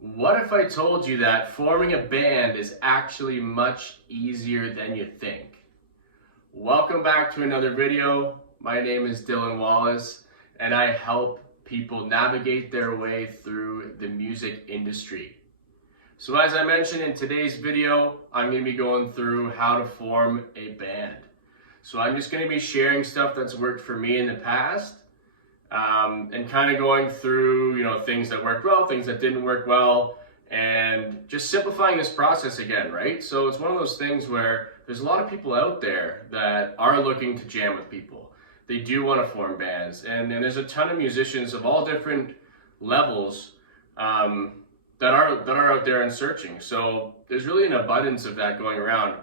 What if I told you that forming a band is actually much easier than you think? Welcome back to another video. My name is Dylan Wallace and I help people navigate their way through the music industry. So as I mentioned in today's video, I'm going to be going through how to form a band. So I'm just going to be sharing stuff that's worked for me in the past, and kind of going through, things that worked well, things that didn't work well, and just simplifying this process again, right? So it's one of those things where there's a lot of people out there that are looking to jam with people. They do want to form bands, and there's a ton of musicians of all different levels that are out there and searching. So there's really an abundance of that going around.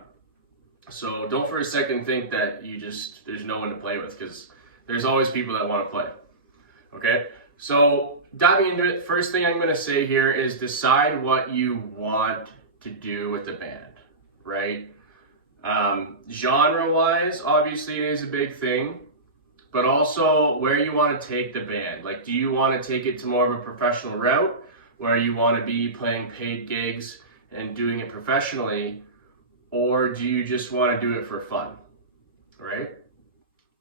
So don't for a second think that there's no one to play with, because there's always people that want to play. Okay, so diving into it, first thing I'm going to say here is decide what you want to do with the band, right? Genre-wise, obviously it is a big thing, but also where you want to take the band. Like, do you want to take it to more of a professional route, where you want to be playing paid gigs and doing it professionally, or do you just want to do it for fun, right?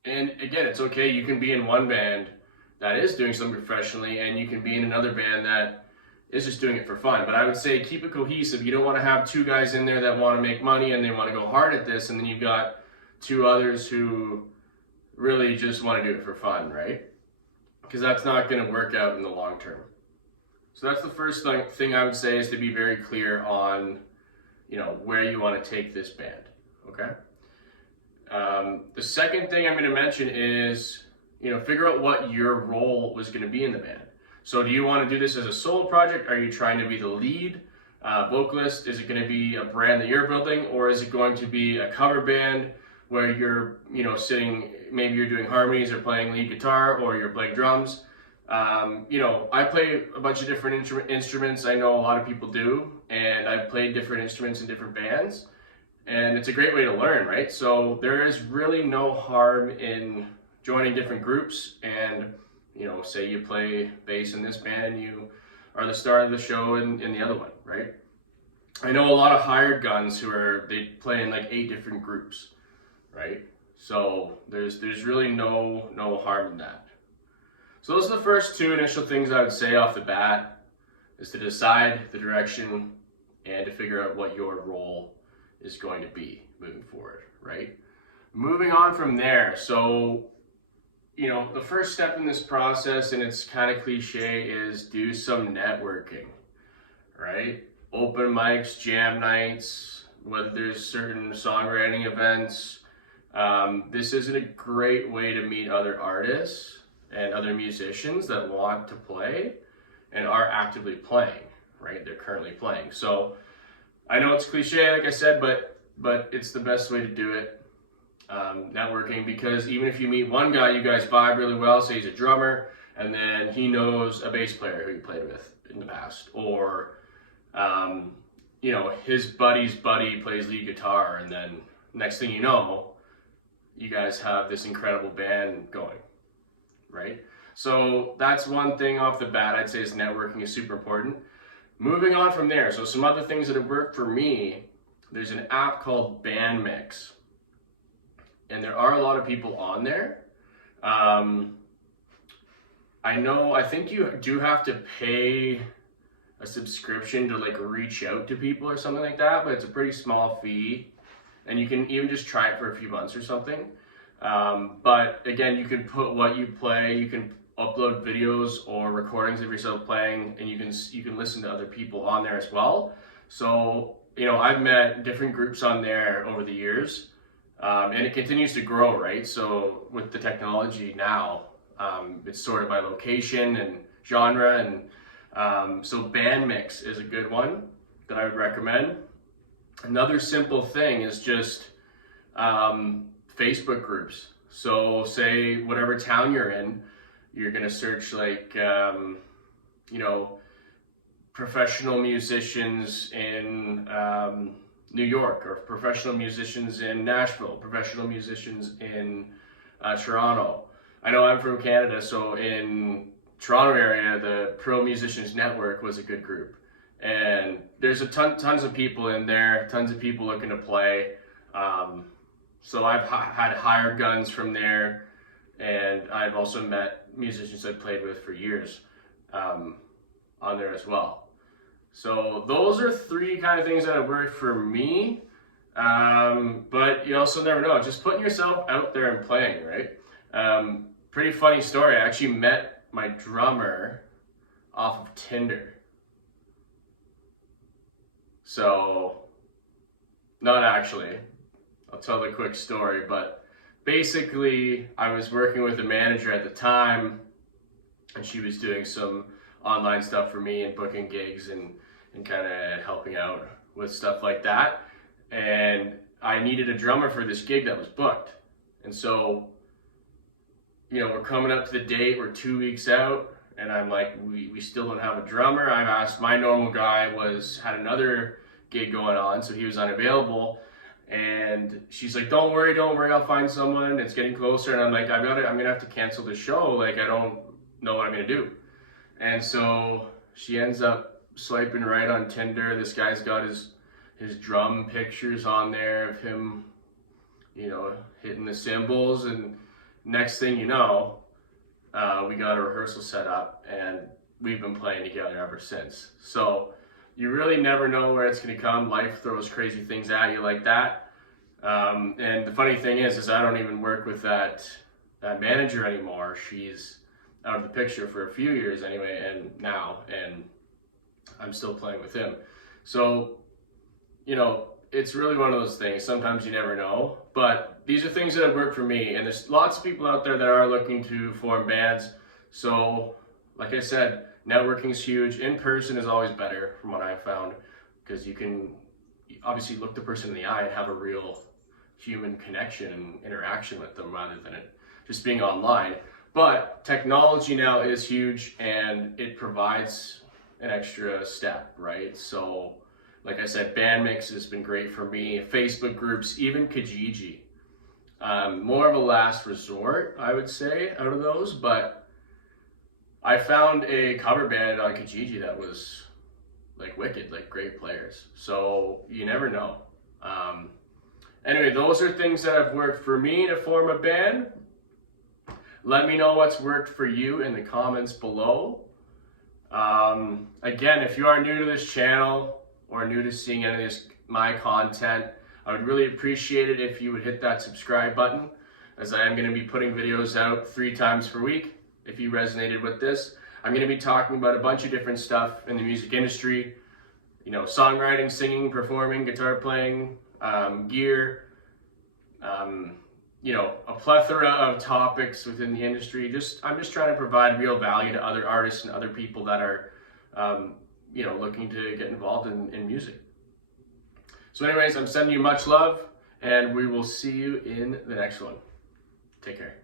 And again, it's okay, you can be in one band that is doing something professionally, and you can be in another band that is just doing it for fun. But I would say keep it cohesive. You don't want to have two guys in there that want to make money and they want to go hard at this, and then you've got two others who really just want to do it for fun, right? Because that's not going to work out in the long term. So that's the first thing I would say, is to be very clear on, where you want to take this band, okay? The second thing I'm going to mention is, figure out what your role was going to be in the band. So do you want to do this as a solo project? Are you trying to be the lead vocalist? Is it going to be a brand that you're building? Or is it going to be a cover band where you're, sitting, maybe you're doing harmonies or playing lead guitar, or you're playing drums? I play a bunch of different instruments. I know a lot of people do, and I've played different instruments in different bands, and it's a great way to learn, right? So there is really no harm in joining different groups, and say you play bass in this band, you are the star of the show in the other one, right? I know a lot of hired guns they play in like 8 different groups, right? So there's really no harm in that. So those are the first 2 initial things I would say off the bat, is to decide the direction and to figure out what your role is going to be moving forward, right? Moving on from there, so the first step in this process, and it's kind of cliche, is do some networking, right? Open mics, jam nights, whether there's certain songwriting events. This is a great way to meet other artists and other musicians that want to play and are actively playing, right? They're currently playing. So I know it's cliche, like I said, but it's the best way to do it. Networking, because even if you meet one guy, you guys vibe really well, say he's a drummer, and then he knows a bass player who you played with in the past, or his buddy's buddy plays lead guitar, and then next thing you know, you guys have this incredible band going, right? So that's one thing off the bat I'd say, is networking is super important. Moving on from there, so some other things that have worked for me, there's an app called Bandmix. And there are a lot of people on there. I think you do have to pay a subscription to reach out to people or something like that, but it's a pretty small fee. And you can even just try it for a few months or something. But again, you can put what you play, you can upload videos or recordings of yourself playing, and you can listen to other people on there as well. So, I've met different groups on there over the years. And it continues to grow, right? So with the technology now, it's sorted by location and genre, and so Bandmix is a good one that I would recommend. Another simple thing is just Facebook groups. So say whatever town you're in, you're gonna search professional musicians in New York, or professional musicians in Nashville, professional musicians in Toronto. I know I'm from Canada, so in Toronto area, the Pro Musicians Network was a good group. and there's tons of people in there, tons of people looking to play. So I've had hired guns from there, and I've also met musicians I've played with for years on there as well. So those are three kind of things that have worked for me. But you also never know, just putting yourself out there and playing, right? Pretty funny story. I actually met my drummer off of Tinder. So, not actually. I'll tell the quick story, but basically I was working with a manager at the time, and she was doing some online stuff for me and booking gigs and kind of helping out with stuff like that. And I needed a drummer for this gig that was booked. And so, you know, we're coming up to the date, we're 2 weeks out, and I'm like, we still don't have a drummer. I've asked, my normal guy had another gig going on, so he was unavailable. And she's like, don't worry, I'll find someone. It's getting closer. And I'm like, I'm gonna have to cancel the show. Like, I don't know what I'm gonna do. And so she ends up swiping right on Tinder. This guy's got his drum pictures on there of him, you know, hitting the cymbals. And next thing you know, we got a rehearsal set up, and we've been playing together ever since. So you really never know where it's going to come. Life throws crazy things at you like that. And the funny thing is I don't even work with that manager anymore. She's out of the picture for a few years anyway, and I'm still playing with him. So, you know, it's really one of those things. Sometimes you never know, but these are things that have worked for me, and there's lots of people out there that are looking to form bands. So, like I said, networking is huge. In person is always better from what I've found, because you can obviously look the person in the eye and have a real human connection and interaction with them rather than it just being online. But technology now is huge, and it provides an extra step, right? So, like I said, Bandmix has been great for me. Facebook groups, even Kijiji. More of a last resort, I would say, out of those, but I found a cover band on Kijiji that was like wicked, like great players. So you never know. Anyway, those are things that have worked for me to form a band. Let me know what's worked for you in the comments below. Again, if you are new to this channel or new to seeing any of my content, I would really appreciate it if you would hit that subscribe button, as I am going to be putting videos out 3 times per week. If you resonated with this, I'm going to be talking about a bunch of different stuff in the music industry, you know, songwriting, singing, performing, guitar playing, gear, you know, a plethora of topics within the industry. I'm just trying to provide real value to other artists and other people that are, you know, looking to get involved in music. So anyways, I'm sending you much love, and we will see you in the next one. Take care.